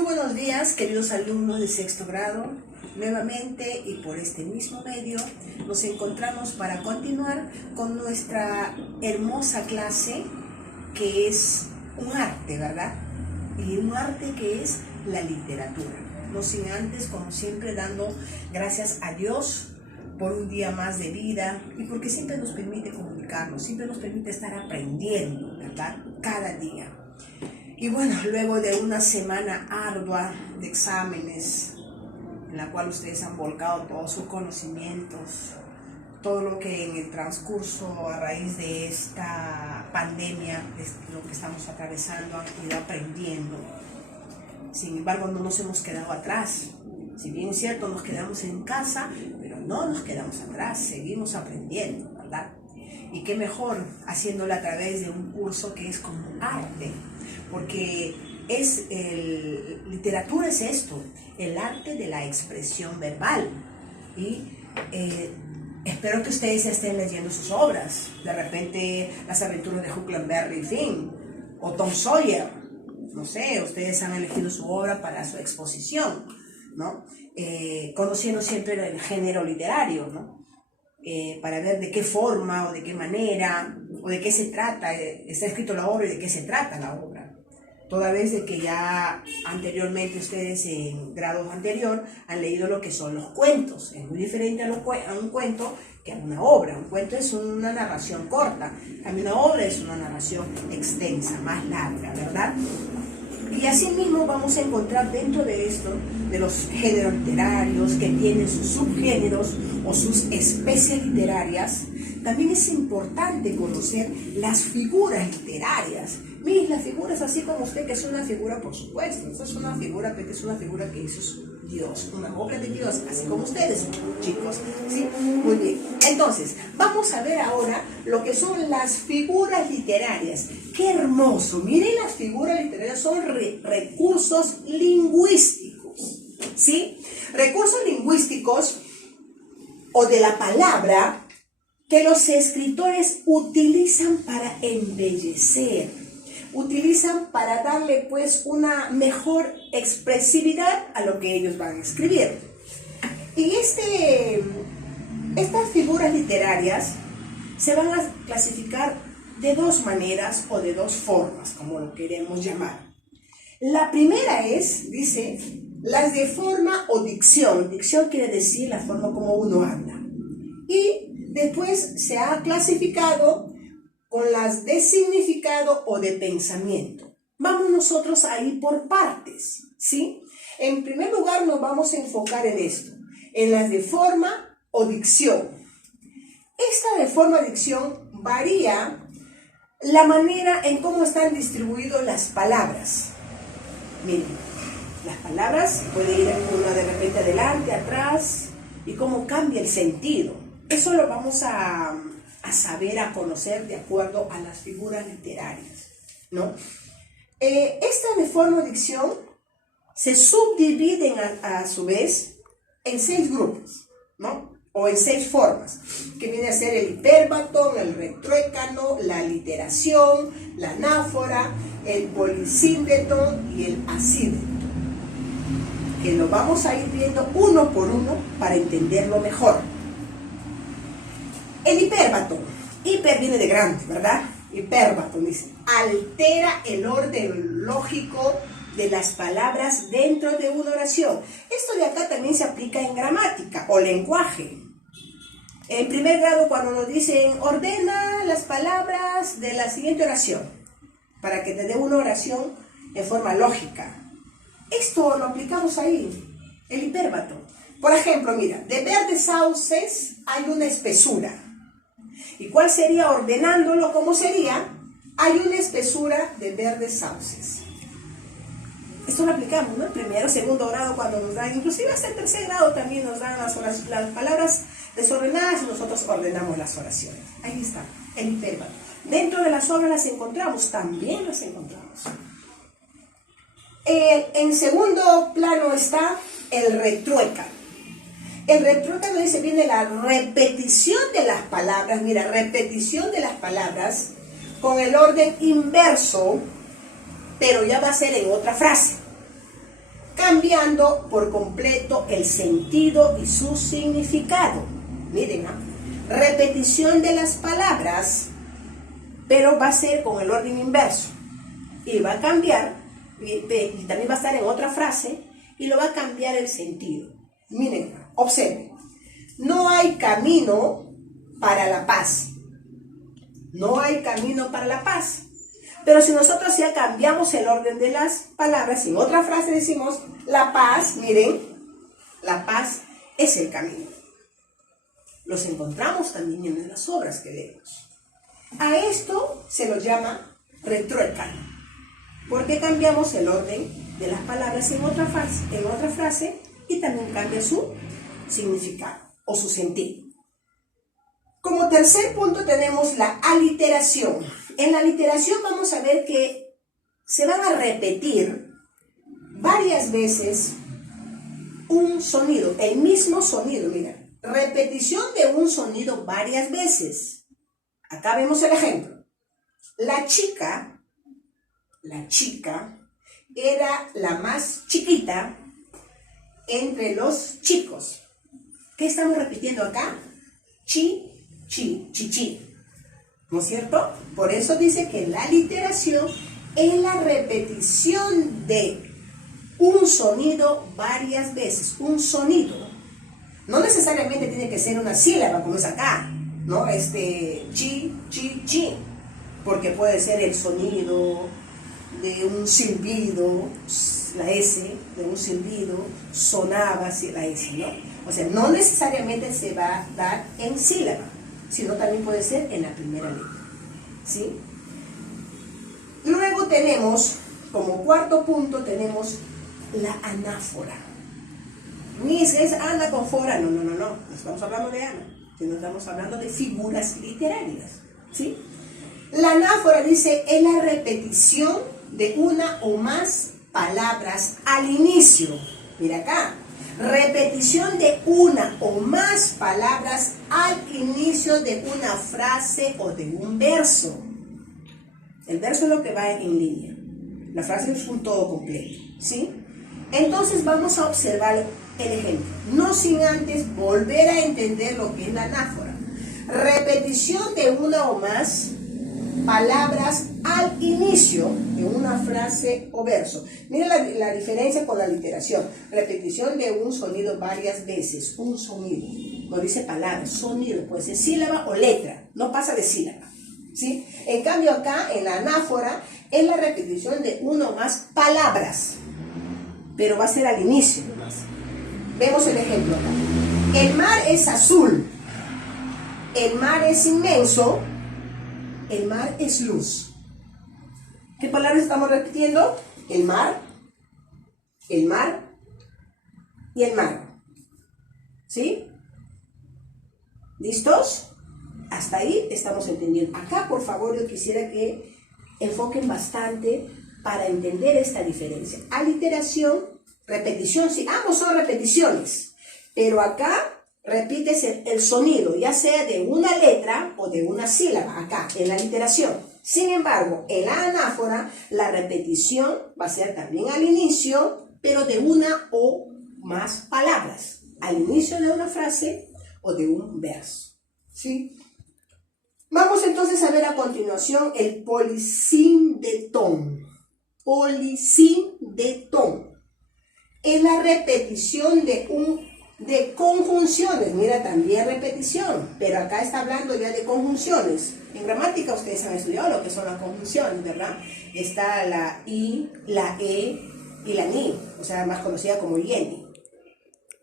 Muy buenos días, queridos alumnos de sexto grado. Nuevamente y por este mismo medio nos encontramos para continuar con nuestra hermosa clase que es un arte, ¿verdad? Y un arte que es la literatura. No sin antes, como siempre, dando gracias a Dios por un día más de vida y porque siempre nos permite comunicarnos, siempre nos permite estar aprendiendo, ¿verdad? Cada día. Y bueno, luego de una semana ardua de exámenes, en la cual ustedes han volcado todos sus conocimientos, todo lo que en el transcurso a raíz de esta pandemia, de lo que estamos atravesando, han ido aprendiendo. Sin embargo, no nos hemos quedado atrás. Si bien es cierto, nos quedamos en casa, pero no nos quedamos atrás, seguimos aprendiendo, ¿verdad? Y qué mejor haciéndolo a través de un curso que es como arte, porque literatura es esto, el arte de la expresión verbal. Y espero que ustedes estén leyendo sus obras, de repente Las aventuras de Huckleberry Finn o Tom Sawyer, no sé, ustedes han elegido su obra para su exposición, ¿no? Conociendo siempre el género literario, ¿no? Para ver de qué forma o de qué manera o de qué se trata, está escrito la obra y de qué se trata la obra. Toda vez de que ya anteriormente ustedes en grado anterior han leído lo que son los cuentos. Es muy diferente a un cuento que a una obra. Un cuento es una narración corta, a una obra es una narración extensa, más larga, ¿verdad? Y así mismo vamos a encontrar dentro de esto, de los géneros literarios que tienen sus subgéneros o sus especies literarias, también es importante conocer las figuras literarias. Miren, las figuras así como usted, que es una figura, por supuesto, eso es una figura, que es una figura que hizo Dios, una obra de Dios, así como ustedes, chicos, ¿sí? Muy bien. Entonces, vamos a ver ahora lo que son las figuras literarias. ¡Qué hermoso! Miren, las figuras literarias son recursos lingüísticos, ¿sí? Recursos lingüísticos o de la palabra que los escritores utilizan para embellecer, utilizan para darle pues una mejor expresividad a lo que ellos van a escribir. Y estas figuras literarias se van a clasificar de dos maneras o de dos formas, como lo queremos llamar. La primera es, dice, las de forma o dicción. Dicción quiere decir la forma como uno habla. Y después se ha clasificado con las de significado o de pensamiento. Vamos nosotros a ir por partes, ¿sí? En primer lugar nos vamos a enfocar en esto, en las de forma o dicción. Esta de forma o dicción varía la manera en cómo están distribuidas las palabras. Miren, las palabras pueden ir una de repente adelante, atrás, y cómo cambia el sentido. Eso lo vamos a saber, a conocer de acuerdo a las figuras literarias, ¿no? Esta de forma o dicción se subdividen a su vez en 6 grupos, ¿no? O en 6 formas, que viene a ser el hipérbato, el retruécano, la aliteración, la anáfora, el polisíndeto y el asíndeto, que lo vamos a ir viendo uno por uno para entenderlo mejor. El hipérbato, hiper viene de grande, ¿verdad? Hipérbato dice, altera el orden lógico de las palabras dentro de una oración. Esto de acá también se aplica en gramática o lenguaje. En primer grado, cuando nos dicen, ordena las palabras de la siguiente oración, para que te dé una oración en forma lógica. Esto lo aplicamos ahí, el hipérbato. Por ejemplo, mira, de verdes sauces hay una espesura. ¿Y cuál sería ordenándolo? ¿Cómo sería? Hay una espesura de verdes sauces. Esto lo aplicamos, ¿no? En primero, segundo grado, cuando nos dan, inclusive hasta el tercer grado también nos dan las palabras desordenadas y nosotros ordenamos las oraciones. Ahí está, el hipérbato. Dentro de las obras las encontramos, también las encontramos. En segundo plano está el retruécano. El retruécano dice, viene la repetición de las palabras, mira, repetición de las palabras con el orden inverso, pero ya va a ser en otra frase. cambiando por completo el sentido y su significado. Miren, repetición de las palabras, pero va a ser con el orden inverso. Y va a cambiar, y también va a estar en otra frase, y lo va a cambiar el sentido. Miren, observen. No hay camino para la paz. No hay camino para la paz. Pero si nosotros ya cambiamos el orden de las palabras, en otra frase decimos, la paz, miren, la paz es el camino. Los encontramos también en las obras que vemos. A esto se lo llama retrócano, porque cambiamos el orden de las palabras en otra frase y también cambia su significado o su sentido. Como tercer punto tenemos la aliteración. En la aliteración vamos a ver que se van a repetir varias veces un sonido, el mismo sonido, mira, repetición de un sonido varias veces. Acá vemos el ejemplo. La chica era la más chiquita entre los chicos. ¿Qué estamos repitiendo acá? Chi, chi, chi, chi. ¿No es cierto? Por eso dice que la aliteración es la repetición de un sonido varias veces. Un sonido. No necesariamente tiene que ser una sílaba como es acá, ¿no? Chi, chi, chi. Porque puede ser el sonido de un silbido, la S, de un silbido, sonaba así la S, ¿no? O sea, no necesariamente se va a dar en sílaba, sino también puede ser en la primera letra, ¿sí? Luego tenemos, como cuarto punto, tenemos la anáfora. Miss, es Ana con fora. No estamos hablando de Ana, sino estamos hablando de figuras literarias, ¿sí? La anáfora dice, es la repetición de una o más palabras al inicio. Mira acá, repetición de una o más palabras al inicio de una frase o de un verso. El verso es lo que va en línea. La frase es un todo completo, ¿sí? Entonces vamos a observar el ejemplo, no sin antes volver a entender lo que es la anáfora. Repetición de una o más palabras al inicio de una frase o verso. Mira la diferencia con la literación. Repetición de un sonido varias veces. Un sonido. No dice palabras, sonido. Puede ser sílaba o letra. No pasa de sílaba, ¿sí? En cambio acá, en la anáfora, es la repetición de una o más palabras. Pero va a ser al inicio nomás. Vemos el ejemplo acá. El mar es azul. El mar es inmenso. El mar es luz. ¿Qué palabras estamos repitiendo? El mar y el mar. ¿Sí? ¿Listos? Hasta ahí estamos entendiendo. Acá, por favor, yo quisiera que enfoquen bastante para entender esta diferencia. Aliteración, repetición, sí, ambos son repeticiones. Pero acá repites el sonido, ya sea de una letra o de una sílaba, acá, en la aliteración. Sin embargo, en la anáfora, la repetición va a ser también al inicio, pero de una o más palabras. Al inicio de una frase o de un verso, ¿sí? Vamos entonces a ver a continuación el polisindetón. Polisindetón es la repetición de conjunciones. Mira, también repetición, pero acá está hablando ya de conjunciones. En gramática ustedes han estudiado lo que son las conjunciones, ¿verdad? Está la I, la E y la NI, o sea, más conocida como Yeni.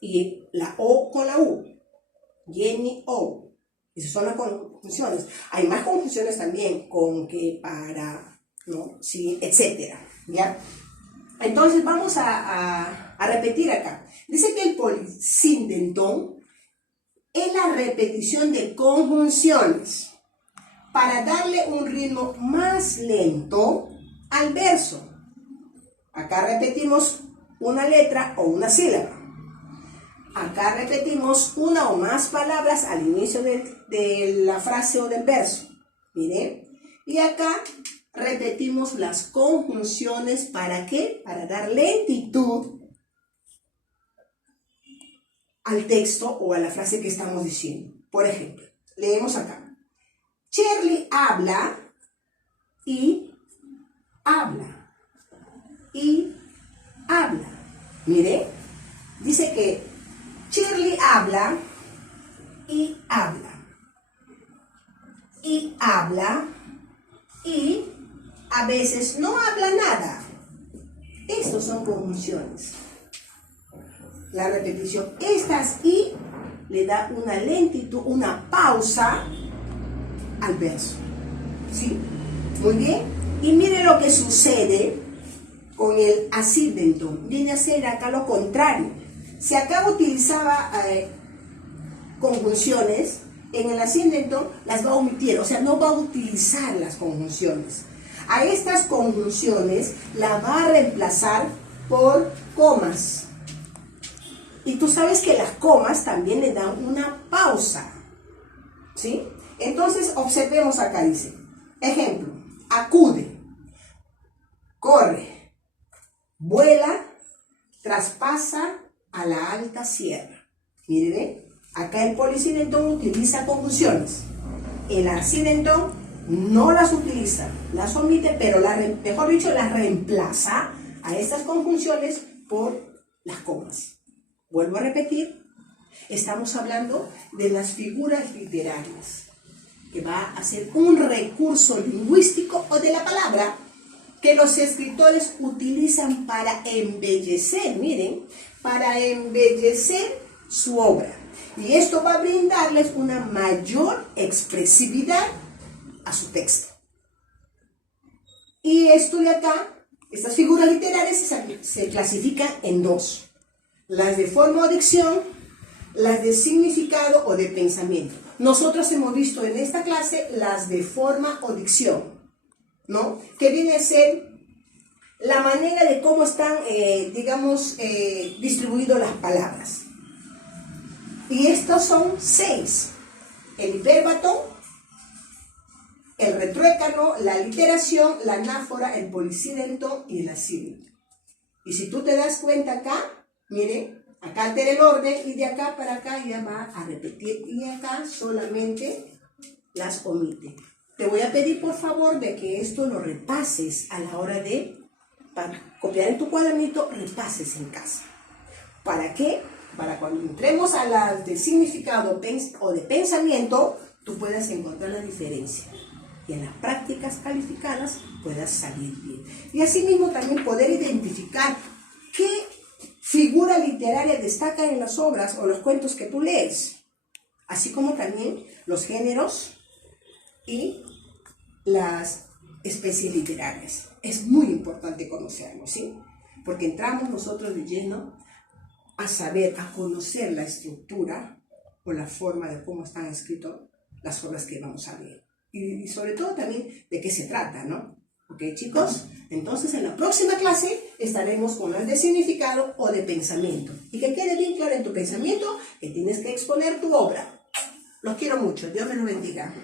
Y la O con la U, Yeni, O. Esas son las conjunciones. Hay más conjunciones también, con, que, para, ¿no? Sí, etcétera, ¿ya? Entonces vamos a repetir acá. Dice que el polisindetón es la repetición de conjunciones para darle un ritmo más lento al verso. Acá repetimos una letra o una sílaba. Acá repetimos una o más palabras al inicio de la frase o del verso. Miren. Y acá repetimos las conjunciones. ¿Para qué? Para dar lentitud al texto o a la frase que estamos diciendo. Por ejemplo, leemos acá. Shirley habla y habla y habla. Mire, dice que Shirley habla y habla y habla y a veces no habla nada. Estos son conjunciones. La repetición, estas y le da una lentitud, una pausa al verso. ¿Sí? Muy bien. Y mire lo que sucede con el accidentón. Viene a ser acá lo contrario. Si acá utilizaba conjunciones, en el accidentón las va a omitir, o sea, no va a utilizar las conjunciones. A estas conjunciones la va a reemplazar por comas. Y tú sabes que las comas también le dan una pausa. ¿Sí? Entonces, observemos acá, dice. Ejemplo, acude, corre, vuela, traspasa a la alta sierra. Miren, acá el polisidentón utiliza conjunciones. El accidentón no las utiliza, las omite, pero mejor dicho, las reemplaza a estas conjunciones por las comas. Vuelvo a repetir, estamos hablando de las figuras literarias, que va a ser un recurso lingüístico o de la palabra que los escritores utilizan para embellecer, miren, para embellecer su obra. Y esto va a brindarles una mayor expresividad a su texto. Y esto de acá, estas figuras literarias se clasifican en dos. Las de forma o dicción, las de significado o de pensamiento. Nosotros hemos visto en esta clase las de forma o dicción, ¿no? Que viene a ser la manera de cómo están, distribuidas las palabras. Y estos son 6. El hipérbato, el retruécano, la aliteración, la anáfora, el polisidentón y el accidentón. Y si tú te das cuenta acá, mire, acá altera el orden y de acá para acá ya va a repetir y acá solamente las omite. Te voy a pedir por favor de que esto lo repases a la hora de copiar en tu cuadernito, repases en casa. ¿Para qué? Para cuando entremos a las de significado o de pensamiento, tú puedas encontrar la diferencia. Y en las prácticas calificadas puedas salir bien. Y asimismo también poder identificar qué figura literaria destaca en las obras o los cuentos que tú lees. Así como también los géneros y las especies literarias. Es muy importante conocerlo, ¿sí? Porque entramos nosotros de lleno a saber, a conocer la estructura o la forma de cómo están escritas las obras que vamos a leer. Y sobre todo también de qué se trata, ¿no? ¿Ok, chicos? Entonces, en la próxima clase estaremos con las de significado o de pensamiento. Y que quede bien claro en tu pensamiento que tienes que exponer tu obra. Los quiero mucho. Dios me los bendiga.